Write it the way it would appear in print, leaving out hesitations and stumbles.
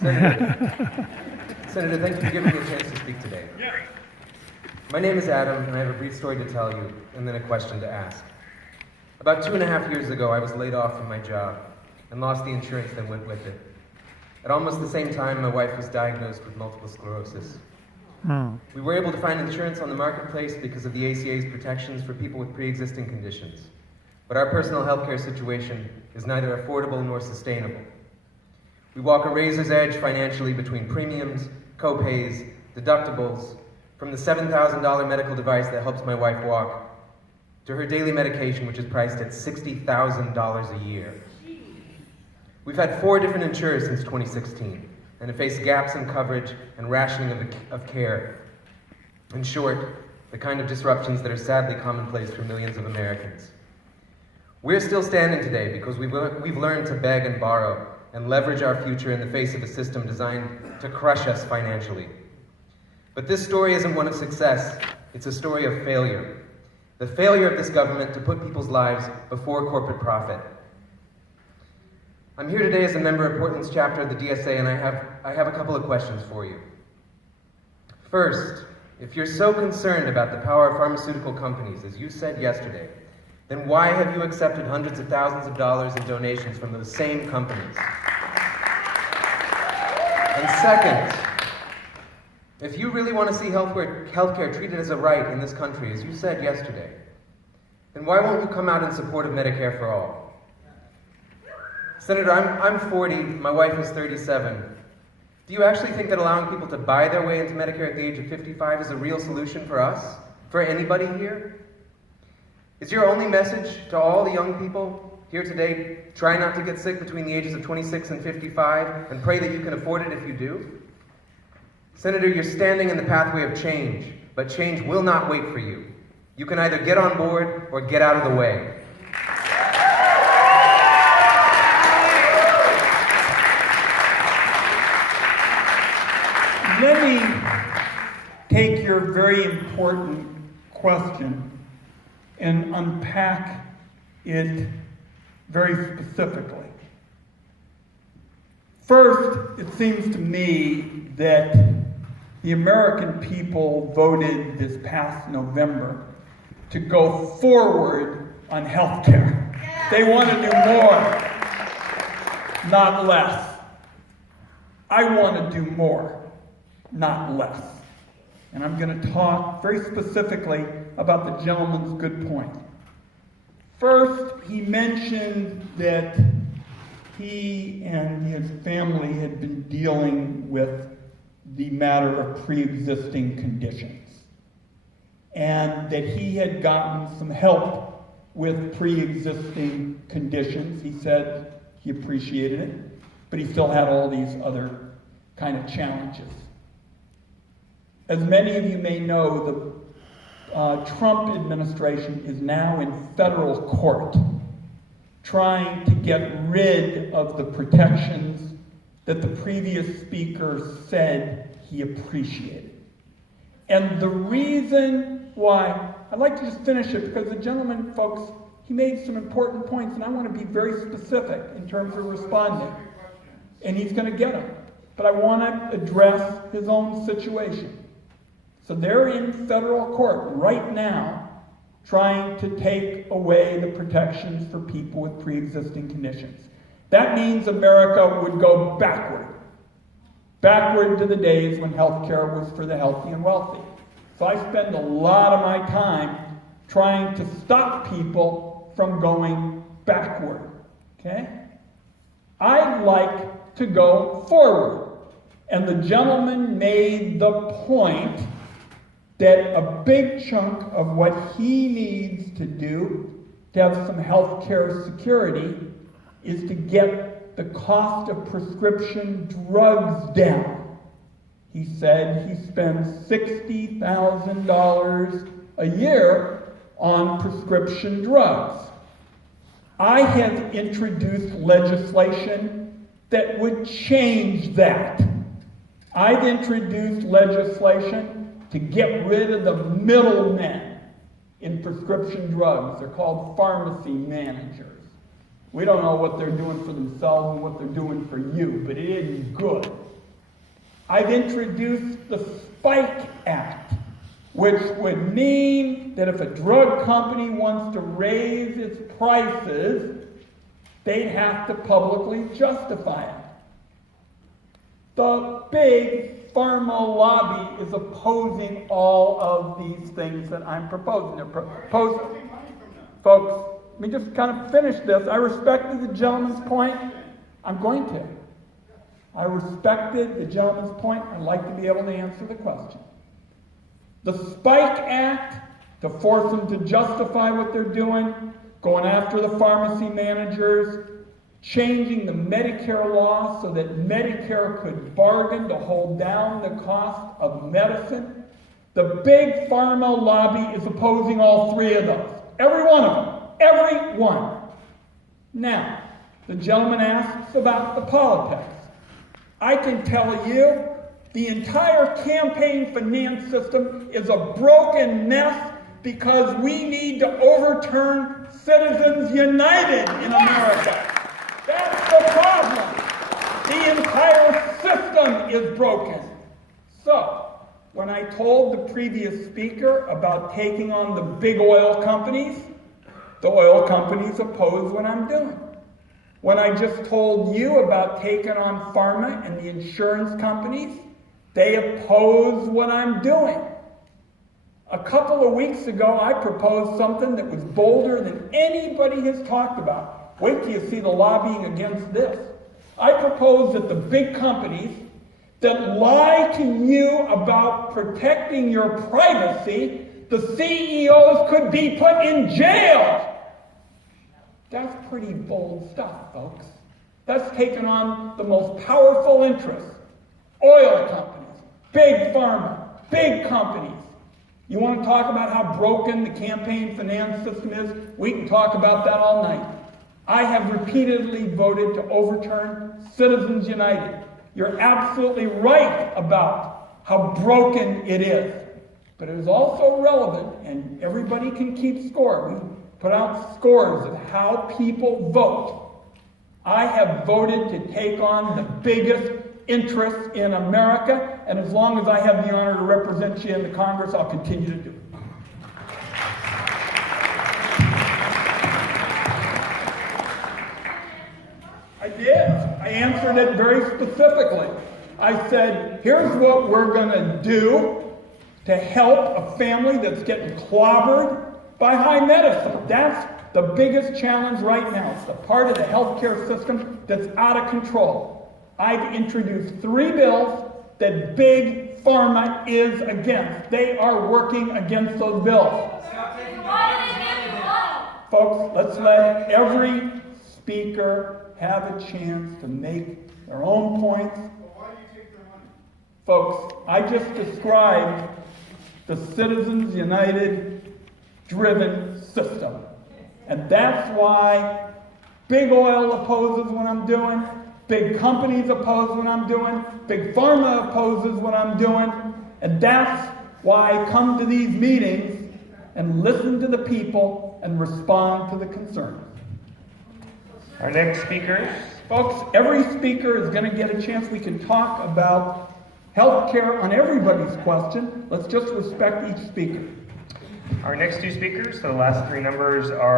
Senator, thank you for giving me a chance to speak today. My name is Adam, and I have a brief story to tell you, and then a question to ask. About 2.5 years ago, I was laid off from my job, and lost the insurance that went with it. At almost the same time, my wife was diagnosed with multiple sclerosis. We were able to find insurance on the marketplace because of the ACA's protections for people with pre-existing conditions. But our personal healthcare situation is neither affordable nor sustainable. We walk a razor's edge financially between premiums, co-pays, deductibles, from the $7,000 medical device that helps my wife walk, to her daily medication, which is priced at $60,000 a year. We've had 4 different insurers since 2016, and have faced gaps in coverage and rationing of care. In short, the kind of disruptions that are sadly commonplace for millions of Americans. We're still standing today because we've learned to beg and borrow and leverage our future in the face of a system designed to crush us financially. But this story isn't one of success, it's a story of failure. The failure of this government to put people's lives before corporate profit. I'm here today as a member of Portland's chapter of the DSA, and I have a couple of questions for you. First, if you're so concerned about the power of pharmaceutical companies, as you said yesterday, then why have you accepted hundreds of thousands of dollars in donations from those same companies? And second, if you really want to see healthcare treated as a right in this country, as you said yesterday, then why won't you come out in support of Medicare for all? Senator, I'm 40, my wife is 37. Do you actually think that allowing people to buy their way into Medicare at the age of 55 is a real solution for us? For anybody here? Is your only message to all the young people here today, try not to get sick between the ages of 26 and 55, and pray that you can afford it if you do? Senator, you're standing in the pathway of change, but change will not wait for you. You can either get on board or get out of the way. Let me take your very important question and unpack it very specifically. First, it seems to me that the American people voted this past November to go forward on health care. They want to do more, not less. I want to do more, not less. And I'm going to talk very specifically about the gentleman's good point. First, he mentioned that he and his family had been dealing with the matter of pre-existing conditions, and that he had gotten some help with pre-existing conditions. He said he appreciated it, but he still had all these other kind of challenges. As many of you may know, the Trump administration is now in federal court trying to get rid of the protections that the previous speaker said he appreciated. And the reason why, I'd like to just finish it because the gentleman, folks, he made some important points, and I want to be very specific in terms of responding. And he's going to get them. But I want to address his own situation. So they're in federal court right now trying to take away the protections for people with pre-existing conditions. That means America would go backward to the days when health care was for the healthy and wealthy. So I spend a lot of my time trying to stop people from going backward, okay? I'd like to go forward. And the gentleman made the point that a big chunk of what he needs to do to have some health care security is to get the cost of prescription drugs down. He said he spends $60,000 a year on prescription drugs. I have introduced legislation that would change that. I've introduced legislation to get rid of the middlemen in prescription drugs. They're called pharmacy managers. We don't know what they're doing for themselves and what they're doing for you, but it isn't good. I've introduced the Spike Act, which would mean that if a drug company wants to raise its prices, they'd have to publicly justify it. The big pharma lobby is opposing all of these things that I'm proposing. Folks, let me just kind of finish this. I respected the gentleman's point. I'm going to. I respected the gentleman's point. I'd like to be able to answer the question. The Spike Act, to force them to justify what they're doing, going after the pharmacy managers, changing the Medicare law so that Medicare could bargain to hold down the cost of medicine. The big pharma lobby is opposing all three of those. Every one of them. Every one. Now, the gentleman asks about the politics. I can tell you the entire campaign finance system is a broken mess because we need to overturn Citizens United in America. That's the problem. The entire system is broken. So, when I told the previous speaker about taking on the big oil companies, the oil companies oppose what I'm doing. When I just told you about taking on pharma and the insurance companies, they oppose what I'm doing. A couple of weeks ago, I proposed something that was bolder than anybody has talked about. Wait till you see the lobbying against this. I proposed that the big companies that lie to you about protecting your privacy, the CEOs could be put in jail. That's pretty bold stuff, folks. That's taken on the most powerful interests. Oil companies, big pharma, big companies. You want to talk about how broken the campaign finance system is? We can talk about that all night. I have repeatedly voted to overturn Citizens United. You're absolutely right about how broken it is. But it is also relevant, and everybody can keep score. We put out scores of how people vote. I have voted to take on the biggest interests in America, and as long as I have the honor to represent you in the Congress, I'll continue to do it. I did. I answered it very specifically. I said, here's what we're going to do to help a family that's getting clobbered by high medicine. That's the biggest challenge right now. It's the part of the healthcare system that's out of control. I've introduced 3 bills that big pharma is against. They are working against those bills. Folks, let's let every speaker have a chance to make their own points. Why do you take their money? Folks, I just described the Citizens United driven system. And that's why big oil opposes what I'm doing, big companies oppose what I'm doing, big pharma opposes what I'm doing, and that's why I come to these meetings and listen to the people and respond to the concerns. Our next speakers. Folks, every speaker is going to get a chance. We can talk about health care on everybody's question. Let's just respect each speaker. Our next 2 speakers, so the last 3 numbers are